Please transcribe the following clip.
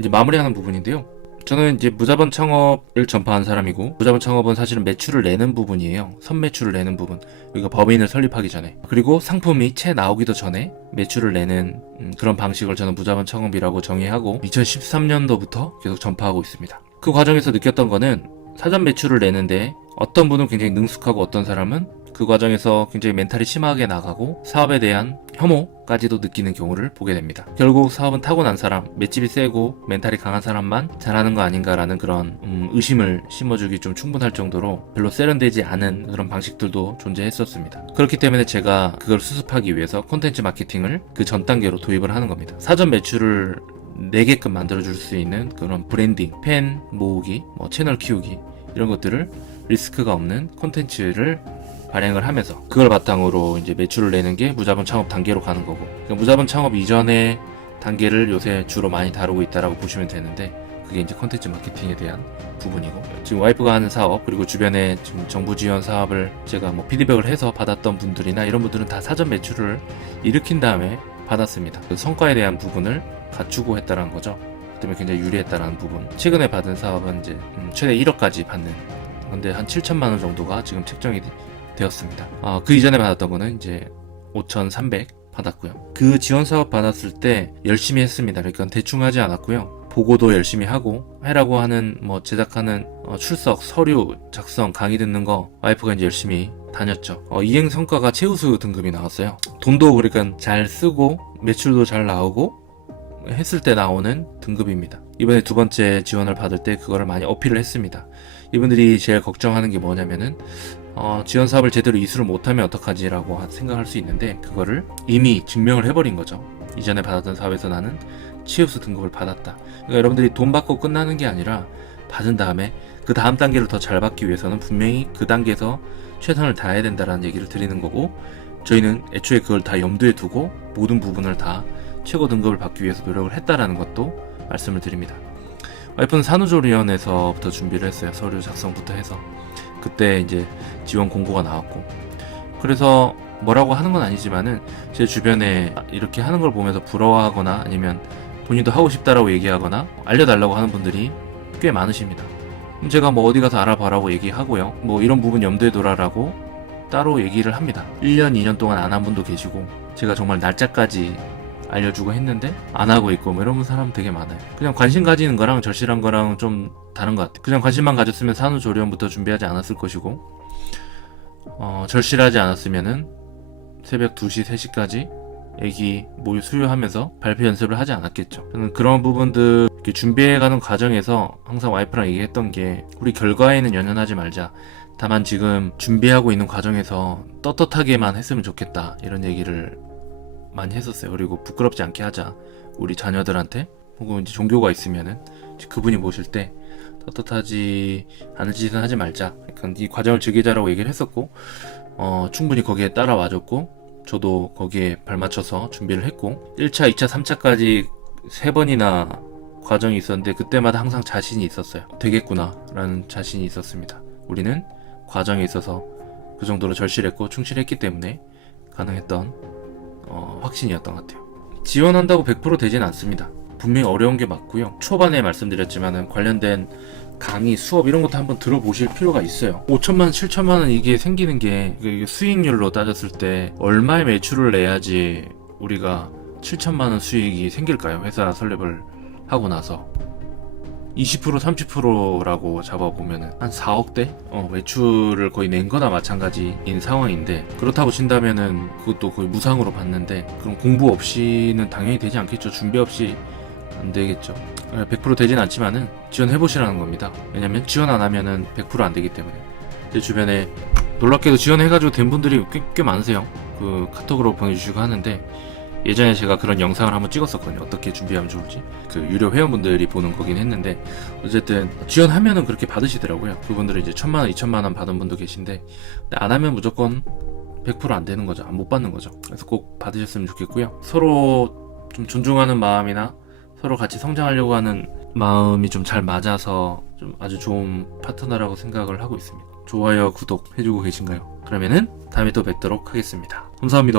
이제 마무리하는 부분인데요. 저는 이제 무자본 창업을 전파한 사람이고, 무자본 창업은 사실은 매출을 내는 부분이에요. 선매출을 내는 부분. 우리가 법인을 설립하기 전에. 그리고 상품이 채 나오기도 전에 매출을 내는 그런 방식을 저는 무자본 창업이라고 정의하고 2013년도부터 계속 전파하고 있습니다. 그 과정에서 느꼈던 거는 사전 매출을 내는데 어떤 분은 굉장히 능숙하고 어떤 사람은 그 과정에서 굉장히 멘탈이 심하게 나가고 사업에 대한 혐오까지도 느끼는 경우를 보게 됩니다. 결국 사업은 타고난 사람, 맷집이 세고 멘탈이 강한 사람만 잘하는 거 아닌가라는 그런 의심을 심어주기 좀 충분할 정도로 별로 세련되지 않은 그런 방식들도 존재했었습니다. 그렇기 때문에 제가 그걸 수습하기 위해서 콘텐츠 마케팅을 그 전 단계로 도입을 하는 겁니다. 사전 매출을 내게끔 만들어줄 수 있는 그런 브랜딩, 팬 모으기, 채널 키우기 이런 것들을 리스크가 없는 콘텐츠를 발행을 하면서 그걸 바탕으로 이제 매출을 내는 게 무자본 창업 단계로 가는 거고, 그러니까 무자본 창업 이전의 단계를 요새 주로 많이 다루고 있다라고 보시면 되는데, 그게 이제 콘텐츠 마케팅에 대한 부분이고, 지금 와이프가 하는 사업 그리고 주변에 지금 정부 지원 사업을 제가 피드백을 해서 받았던 분들이나 이런 분들은 다 사전 매출을 일으킨 다음에 받았습니다. 그 성과에 대한 부분을 갖추고 했다는 거죠. 그 때문에 굉장히 유리했다라는 부분. 최근에 받은 사업은 이제 최대 1억까지 받는, 근데 한 7천만 원 정도가 지금 책정이 되었습니다. 그 이전에 받았던 거는 이제 5,300 받았고요. 그 지원 사업 받았을 때 열심히 했습니다. 그러니까 대충 하지 않았고요. 보고도 열심히 하고, 해라고 하는 제작하는 출석, 서류 작성, 강의 듣는 거 와이프가 이제 열심히 다녔죠. 이행 성과가 최우수 등급이 나왔어요. 돈도 그러니까 잘 쓰고 매출도 잘 나오고 했을 때 나오는 등급입니다. 이번에 두 번째 지원을 받을 때 그거를 많이 어필을 했습니다. 이분들이 제일 걱정하는 게 뭐냐면은 지원 사업을 제대로 이수를 못하면 어떡하지 라고 생각할 수 있는데, 그거를 이미 증명을 해버린 거죠. 이전에 받았던 사업에서 나는 최우수 등급을 받았다. 그러니까 여러분들이 돈 받고 끝나는 게 아니라 받은 다음에 그 다음 단계를 더 잘 받기 위해서는 분명히 그 단계에서 최선을 다해야 된다는 얘기를 드리는 거고, 저희는 애초에 그걸 다 염두에 두고 모든 부분을 다 최고 등급을 받기 위해서 노력을 했다라는 것도 말씀을 드립니다. 와이프는 산후조리원에서부터 준비를 했어요. 서류 작성부터 해서. 그때 이제 지원 공고가 나왔고, 그래서 뭐라고 하는 건 아니지만은 제 주변에 이렇게 하는 걸 보면서 부러워하거나 아니면 본인도 하고 싶다라고 얘기하거나 알려달라고 하는 분들이 꽤 많으십니다. 제가 어디 가서 알아봐라고 얘기하고요. 이런 부분 염두에 둬라라고 따로 얘기를 합니다. 1년, 2년 동안 안 한 분도 계시고, 제가 정말 날짜까지 알려주고 했는데 안 하고 있고 이런 사람 되게 많아요. 그냥 관심 가지는 거랑 절실한 거랑 좀 다른 것 같아요. 그냥 관심만 가졌으면 산후조리원부터 준비하지 않았을 것이고, 절실하지 않았으면은 새벽 2시, 3시까지 애기 모유 수유하면서 발표 연습을 하지 않았겠죠. 저는 그런 부분들 이렇게 준비해가는 과정에서 항상 와이프랑 얘기했던 게, 우리 결과에는 연연하지 말자. 다만 지금 준비하고 있는 과정에서 떳떳하게만 했으면 좋겠다, 이런 얘기를 많이 했었어요. 그리고 부끄럽지 않게 하자. 우리 자녀들한테 혹은 이제 종교가 있으면은 그분이 모실 때 떳떳하지 않을 짓은 하지 말자. 그러니까 이 과정을 즐기자라고 얘기를 했었고, 충분히 거기에 따라와줬고, 저도 거기에 발맞춰서 준비를 했고, 1차, 2차, 3차까지 3번이나 과정이 있었는데 그때마다 항상 자신이 있었어요. 되겠구나 라는 자신이 있었습니다. 우리는 과정에 있어서 그 정도로 절실했고 충실했기 때문에 가능했던 확신이었던 것 같아요. 지원한다고 100% 되진 않습니다. 분명히 어려운 게 맞고요. 초반에 말씀드렸지만은 관련된 강의, 수업 이런 것도 한번 들어보실 필요가 있어요. 5천만 원, 7천만 원 이게 생기는 게 수익률로 따졌을 때 얼마의 매출을 내야지 우리가 7천만 원 수익이 생길까요? 회사 설립을 하고 나서 20% 30%라고 잡아보면은 한 4억대? 매출을 거의 낸 거나 마찬가지인 상황인데, 그렇다고 친다면은 그것도 거의 무상으로 받는데, 그럼 공부 없이는 당연히 되지 않겠죠. 준비 없이 안 되겠죠. 100% 되진 않지만은 지원해보시라는 겁니다. 왜냐면 지원 안 하면은 100% 안 되기 때문에. 제 주변에 놀랍게도 지원해가지고 된 분들이 꽤 많으세요. 그 카톡으로 보내주시고 하는데, 예전에 제가 그런 영상을 한번 찍었었거든요. 어떻게 준비하면 좋을지. 그 유료 회원분들이 보는 거긴 했는데, 어쨌든 지원하면은 그렇게 받으시더라고요. 그분들은 이제 1,000만 원, 2,000만 원 받은 분도 계신데, 안 하면 무조건 100% 안 되는 거죠. 못 받는 거죠. 그래서 꼭 받으셨으면 좋겠고요. 서로 좀 존중하는 마음이나 서로 같이 성장하려고 하는 마음이 좀 잘 맞아서 좀 아주 좋은 파트너라고 생각을 하고 있습니다. 좋아요, 구독 해주고 계신가요? 그러면은 다음에 또 뵙도록 하겠습니다. 감사합니다.